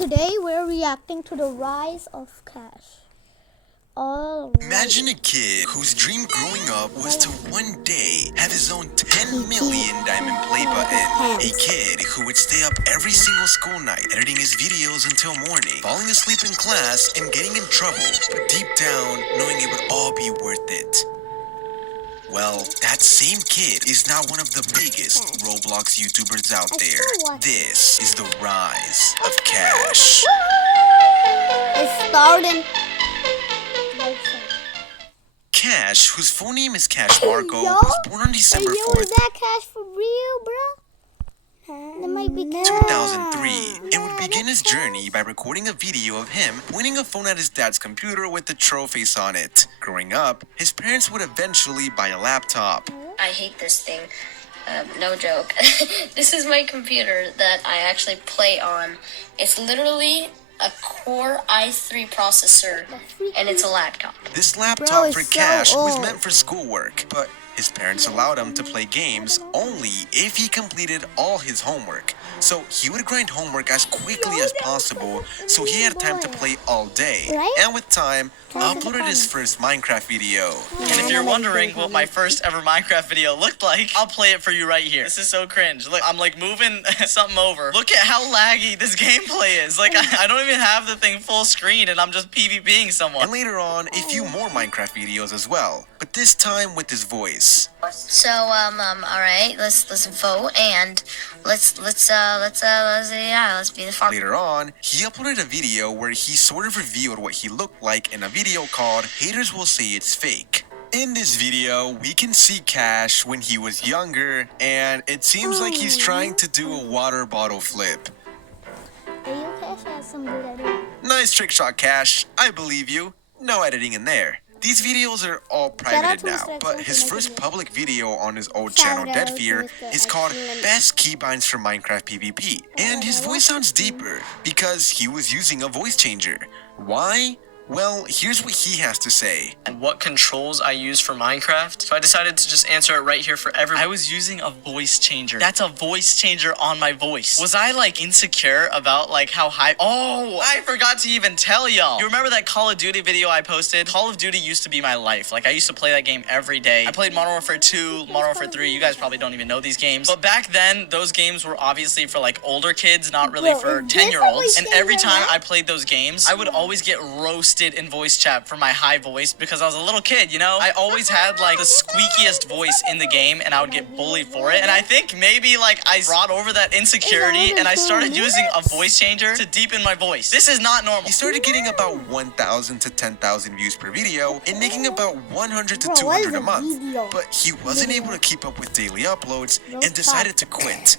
Today we're reacting to the rise of Cash. Imagine a kid whose dream growing up was to one day have his own 10 million diamond play button. A kid who would stay up every single school night editing his videos until morning, falling asleep in class and getting in trouble, but deep down knowing it would all be worth it. Well, that same kid is now one of the biggest Roblox YouTubers out there. This is the rise of Cash. It's starting. Cash, whose full name is Cash Marco, was born on December 4th, Is that Cash for real, bro? That might be 2003, and would begin his journey by recording a video of him pointing a phone at his dad's computer with the troll face on it. Growing up, his parents would eventually buy a laptop. I hate this thing. No joke. This is my computer that I actually play on. It's literally a Core i3 processor, and it's a laptop. This laptop for it's so Cash was old. meant for schoolwork, but his parents allowed him to play games only if he completed all his homework. So he would grind homework as quickly as possible so he had time to play all day. Right? And with time, uploaded his first Minecraft video. And if you're wondering what my first ever Minecraft video looked like, I'll play it for you right here. This is so cringe. Look, I'm like moving something over. Look at how laggy this gameplay is. Like, I don't even have the thing full screen and I'm just PvPing someone. And later on, a few more Minecraft videos as well, but this time with his voice. So, all right, let's vote and let's be the farm. Later on, he uploaded a video where he sort of revealed what he looked like in a video called Haters Will Say It's Fake. In this video, we can see Cash when he was younger, and it seems like he's trying to do a water bottle flip. Hey, you Cash has some good editing. Nice trick shot, Cash. I believe you. No editing in there. These videos are all privated to now, Mr. but X his for first making public video on his old Shout channel, out Dead to Fear, Mr. is called Excellent. Best Keybinds for Minecraft PvP. And his voice sounds deeper because he was using a voice changer. Why? Well, here's what he has to say. And what controls I use for Minecraft. So I decided to just answer it right here for everyone. I was using a voice changer. That's a voice changer on my voice. Was I like insecure about like how high? Oh, I forgot to even tell y'all. You remember that Call of Duty video I posted? Call of Duty used to be my life. Like I used to play that game every day. I played Modern Warfare 2, Modern Warfare 3. You guys probably don't even know these games. But back then, those games were obviously for like older kids, not really Bro, for is this 10-year-olds. And everything every like time that? I played those games, I would always get roasted in voice chat for my high voice because I was a little kid, you know? I always had like the squeakiest voice in the game and I would get bullied for it. And I think maybe like I brought over that insecurity and I started using a voice changer to deepen my voice. This is not normal. He started getting about 1,000 to 10,000 views per video and making about 100 to Bro, what is 200 a a month. video? But he wasn't able to keep up with daily uploads and decided to quit.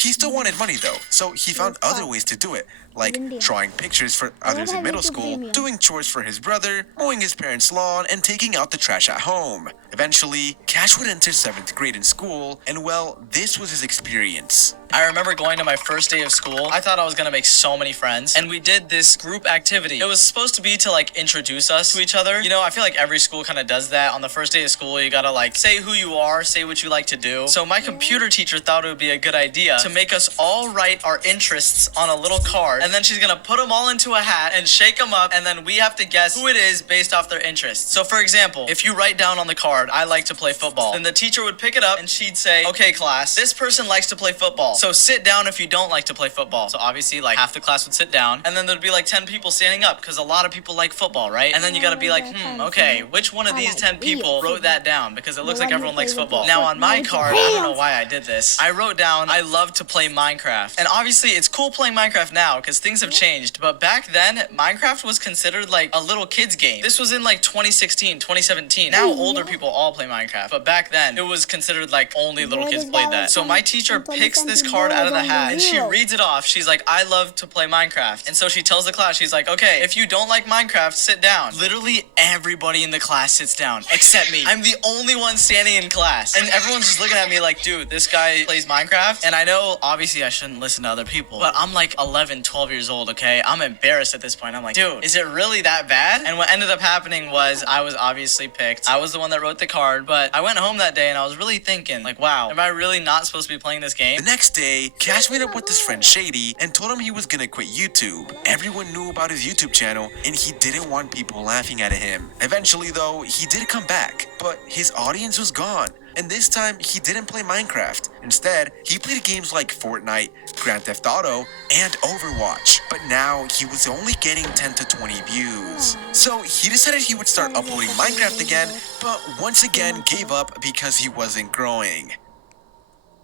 He still wanted money though, so he found other ways to do it, like drawing pictures for others in middle school, doing chores for his brother, mowing his parents' lawn, and taking out the trash at home. Eventually, Cash would enter 7th grade in school, and well, this was his experience. I remember going to my first day of school. I thought I was gonna make so many friends, and we did this group activity. It was supposed to be to like introduce us to each other. You know, I feel like every school kind of does that. On the first day of school, you gotta like say who you are, say what you like to do. So my computer teacher thought it would be a good idea to make us all write our interests on a little card, and then she's gonna put them all into a hat and shake them up, and then we have to guess who it is based off their interests. So for example, if you write down on the card, I like to play football, then the teacher would pick it up and she'd say, okay class, this person likes to play football, so sit down if you don't like to play football. So obviously like half the class would sit down, and then there'd be like 10 people standing up because a lot of people like football, right? And then you gotta be like, okay, which one of these 10 people wrote that down, because it looks like everyone likes football. Now on my card, I don't know why I did this, I wrote down I love to play Minecraft. And obviously it's cool playing Minecraft now because things have changed, but back then Minecraft was considered like a little kid's game. This was in like 2016, 2017. Now older people all play Minecraft, but back then it was considered like only little kids played that. So my teacher picks this card out of the hat and she reads it off. She's like, I love to play Minecraft. And so she tells the class, she's like, okay, if you don't like Minecraft, sit down. Literally everybody in the class sits down except me. I'm the only one standing in class, and everyone's just looking at me like, dude, this guy plays Minecraft. And I know know, obviously I shouldn't listen to other people, but I'm like 11, 12 years old, okay? I'm embarrassed at this point. I'm like, dude, is it really that bad? And what ended up happening was I was obviously picked. I was the one that wrote the card, but I went home that day and I was really thinking, like, wow, am I really not supposed to be playing this game? The next day, Cash met up with his friend Shady and told him he was gonna quit YouTube. Everyone knew about his YouTube channel and he didn't want people laughing at him. Eventually though, he did come back, but his audience was gone. And this time, he didn't play Minecraft. Instead, he played games like Fortnite, Grand Theft Auto, and Overwatch. But now, he was only getting 10 to 20 views. So, he decided he would start uploading Minecraft again, but once again gave up because he wasn't growing.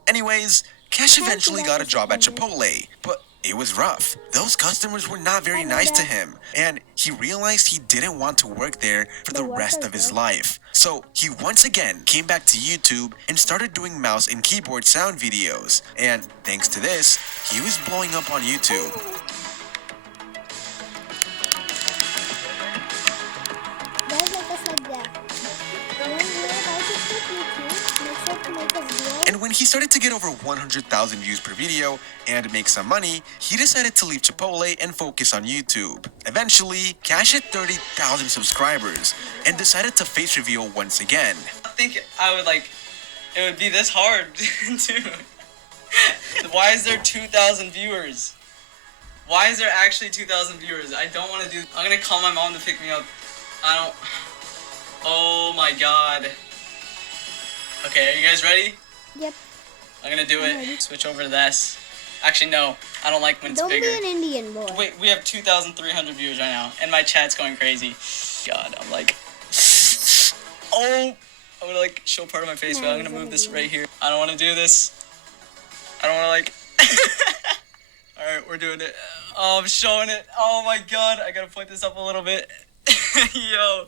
Anyways, Cash eventually got a job at Chipotle, but it was rough. Those customers were not very nice to him, and he realized he didn't want to work there for the rest of his life. So he once again came back to YouTube and started doing mouse and keyboard sound videos. And thanks to this, he was blowing up on YouTube. Guys, like us like that. When we are about to quit YouTube, make sure to make us video. And when he started to get over 100,000 views per video and make some money, he decided to leave Chipotle and focus on YouTube. Eventually, Cash hit 30,000 subscribers and decided to face reveal once again. I think I would like, it would be this hard, dude. Why is there 2,000 viewers? Why is there actually 2,000 viewers? I don't want to do, I'm gonna call my mom to pick me up. Oh my god. Okay, are you guys ready? Yep. I'm gonna do it. Switch over to this. Actually, no. I don't like when it's Don't bigger. be an Indian boy. Wait, we have 2,300 viewers right now, and my chat's going crazy. God, I'm like, oh, I'm gonna like show part of my face, but I'm gonna move this right here. I don't want to do this. I don't want to like. All right, we're doing it. Oh, I'm showing it. Oh my God, I gotta point this up a little bit. Yo.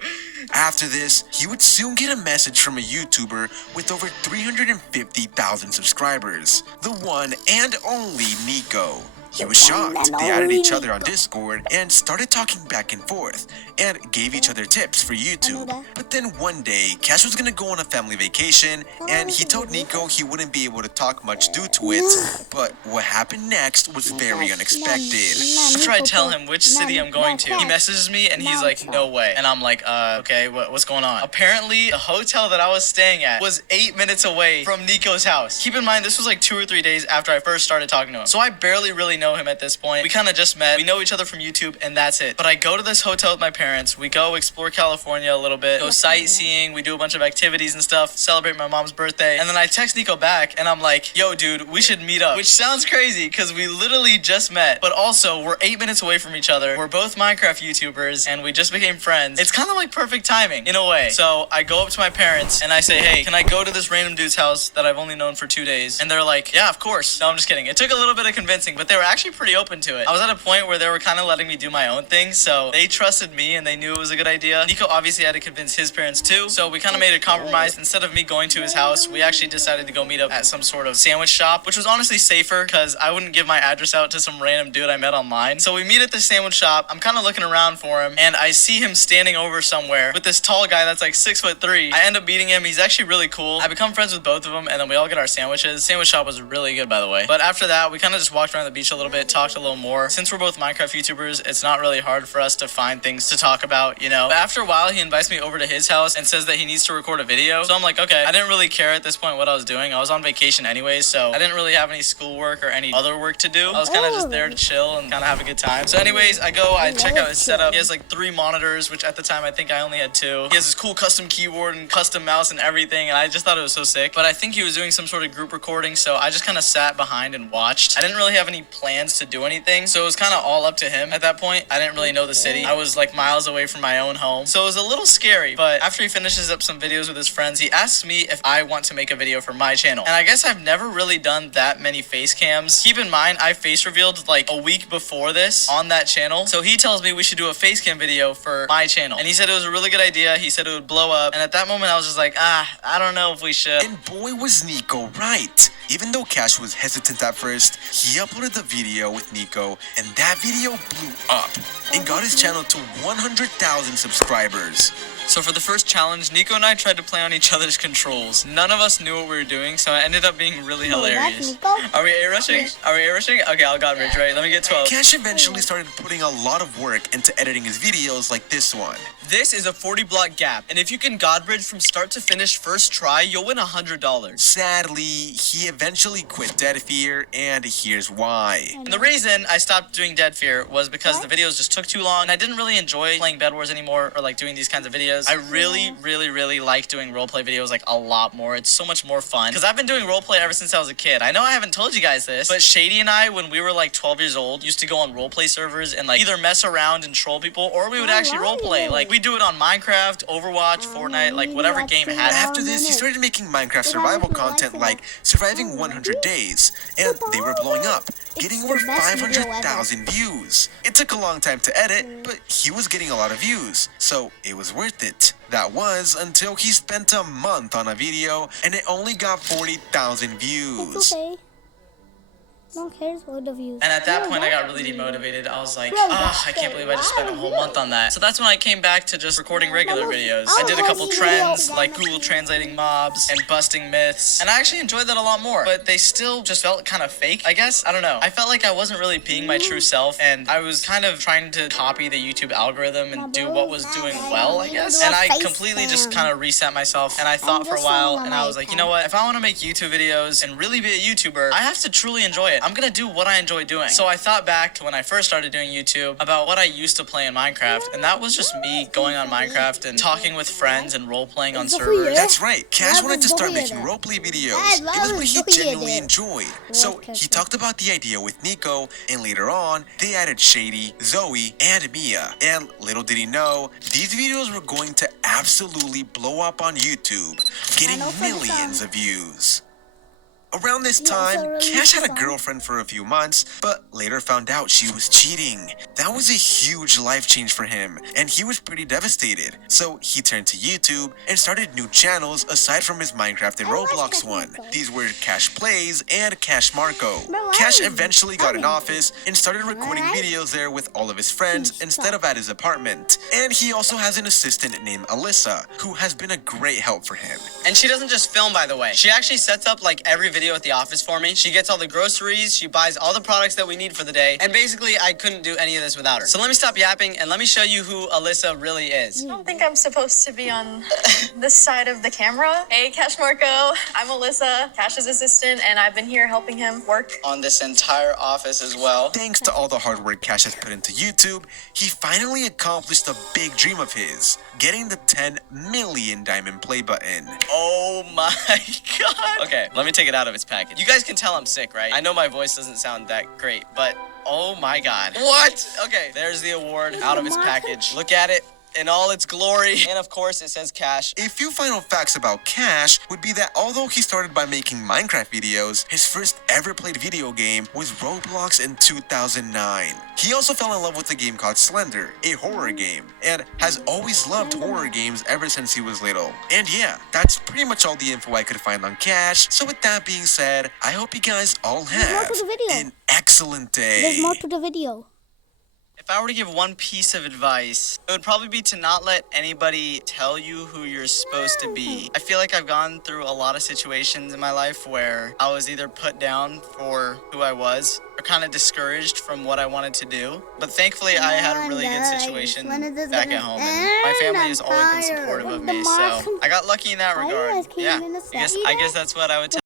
After this, he would soon get a message from a YouTuber with over 350,000 subscribers, the one and only Nico. He was shocked. They added each other on Discord and started talking back and forth and gave each other tips for YouTube. But then one day, Cash was gonna go on a family vacation and he told Nico he wouldn't be able to talk much due to it. But what happened next was very unexpected. After I tell him which city I'm going to, he messages me and he's like, no way. And I'm like, okay, what's going on? Apparently, the hotel that I was staying at was 8 minutes away from Nico's house. Keep in mind, this was like 2 or 3 days after I first started talking to him. So I barely really know him at this point. We kind of just met. We know each other from YouTube and that's it. But I go to this hotel with my parents. We go explore California a little bit, go sightseeing. We do a bunch of activities and stuff, celebrate my mom's birthday. And then I text Nico back and I'm like, yo, dude, we should meet up. Which sounds crazy because we literally just met. But also, we're 8 minutes away from each other. We're both Minecraft YouTubers and we just became friends. It's kind of like perfect timing in a way. So I go up to my parents and I say, hey, can I go to this random dude's house that I've only known for 2 days? And they're like, yeah, of course. No, I'm just kidding. It took a little bit of convincing, but they were actually pretty open to it. I was at a point where they were kind of letting me do my own thing, so they trusted me and they knew it was a good idea. Nico obviously had to convince his parents too, so we kind of made a compromise. Instead of me going to his house, we actually decided to go meet up at some sort of sandwich shop, which was honestly safer because I wouldn't give my address out to some random dude I met online. So we meet at the sandwich shop. I'm kind of looking around for him and I see him standing over somewhere with this tall guy that's like 6'3". I end up meeting him. He's actually really cool. I become friends with both of them and then we all get our sandwiches. The sandwich shop was really good, by the way. But after that, we kind of just walked around the beach a little bit, talked a little more. Since we're both Minecraft YouTubers, it's not really hard for us to find things to talk about, you know. But after a while, he invites me over to his house and says that he needs to record a video. So I'm like, okay. I didn't really care at this point what I was doing. I was on vacation anyways, so I didn't really have any schoolwork or any other work to do. I was kind of just there to chill and kind of have a good time. So anyways, I check out his setup. He has like 3 monitors, which at the time I think I only had 2. He has this cool custom keyboard and custom mouse and everything, and I just thought it was so sick. But I think he was doing some sort of group recording, so I just kind of sat behind and watched. I didn't really have any plans to do anything, so it was kind of all up to him at that point. I didn't really know the city. I was like miles away from my own home, so it was a little scary. But after he finishes up some videos with his friends, he asks me if I want to make a video for my channel. And I guess I've never really done that many face cams. Keep in mind, I face revealed like a week before this on that channel. So he tells me we should do a face cam video for my channel. And he said it was a really good idea. He said it would blow up. And at that moment, I was just like, I don't know if we should. And boy, was Nico right. Even though Cash was hesitant at first, he uploaded the video with Nico, and that video blew up and got his channel to 100,000 subscribers. So for the first challenge, Nico and I tried to play on each other's controls. None of us knew what we were doing, so it ended up being really hilarious. Are we A-rushing? Are we A-rushing? Okay, I'll God Bridge, right? Let me get 12. Cash eventually started putting a lot of work into editing his videos like this one. This is a 40 block gap, and if you can God Bridge from start to finish first try, you'll win $100. Sadly, he eventually quit Dead Fear, and here's why. And the reason I stopped doing Dead Fear was because the videos just took too long, and I didn't really enjoy playing Bed Wars anymore, or like doing these kinds of videos. I really like doing roleplay videos like a lot more. It's so much more fun, because I've been doing roleplay ever since I was a kid. I know I haven't told you guys this, but Shady and I, when we were like 12 years old, used to go on roleplay servers and like either mess around and troll people, or we would actually roleplay. Like we do it on Minecraft, Overwatch, Fortnite, like whatever game it had. After this, he started making Minecraft survival content like Surviving 100 Days, and they were blowing up, getting over 500,000 views. It took a long time to edit, but he was getting a lot of views, so it was worth it. That was until he spent a month on a video and it only got 40,000 views. It's okay. No one cares about the views. And at that point, I got really demotivated. I was like, oh, I can't believe I just spent a whole month on that. So that's when I came back to just recording regular videos. I did a couple trends, like Google translating mobs and busting myths. And I actually enjoyed that a lot more. But they still just felt kind of fake, I guess. I don't know. I felt like I wasn't really being my true self. And I was kind of trying to copy the YouTube algorithm and do what was doing well, I guess. And I completely just kind of reset myself. And I thought for a while, and I was like, you know what? If I want to make YouTube videos and really be a YouTuber, I have to truly enjoy it. I'm gonna do what I enjoy doing. So I thought back to when I first started doing YouTube about what I used to play in Minecraft, and that was just me going on Minecraft and talking with friends and role-playing on servers. That's right, Cash wanted to start making roleplay videos. It was what he genuinely enjoyed. So he talked about the idea with Nico, and later on, they added Shady, Zoe, and Mia. And little did he know, these videos were going to absolutely blow up on YouTube, getting millions of views. Around this time, Cash had a girlfriend for a few months, but later found out she was cheating. That was a huge life change for him, and he was pretty devastated. So he turned to YouTube and started new channels aside from his Minecraft and Roblox one. These were Cash Plays and Cash Marco. Cash eventually got an office and started recording videos there with all of his friends instead of at his apartment. And he also has an assistant named Alyssa, who has been a great help for him. And she doesn't just film, by the way. She actually sets up like every video at the office for me. She gets all the groceries, she buys all the products that we need for the day, and basically I couldn't do any of this without her. So let me stop yapping and let me show you who Alyssa really is. I don't think I'm supposed to be on this side of the camera. Hey, Cash Marco. I'm Alyssa, Cash's assistant, and I've been here helping him work On this entire office as well. Thanks to all the hard work Cash has put into YouTube, he finally accomplished a big dream of his, getting the 10 million diamond play button. Oh my god. Okay, let me take it out of its package. You guys can tell I'm sick, right? I know my voice doesn't sound that great, but oh my god. What? Okay, there's the award out of its package. Look at it in all its glory. And of course, it says Cash. A few final facts about Cash would be that although he started by making Minecraft videos, his first ever played video game was Roblox in 2009. He also fell in love with a game called Slender, a horror game, and has always loved horror games ever since he was little. And yeah, that's pretty much all the info I could find on Cash. So with that being said, I hope you guys all have an excellent day. There's more to the video. If I were to give one piece of advice, it would probably be to not let anybody tell you who you're supposed to be. I feel like I've gone through a lot of situations in my life where I was either put down for who I was or kind of discouraged from what I wanted to do. But thankfully, I had a really good situation back at home, and my family has always been supportive of me, so I got lucky in that regard. Yeah, I guess that's what I would tell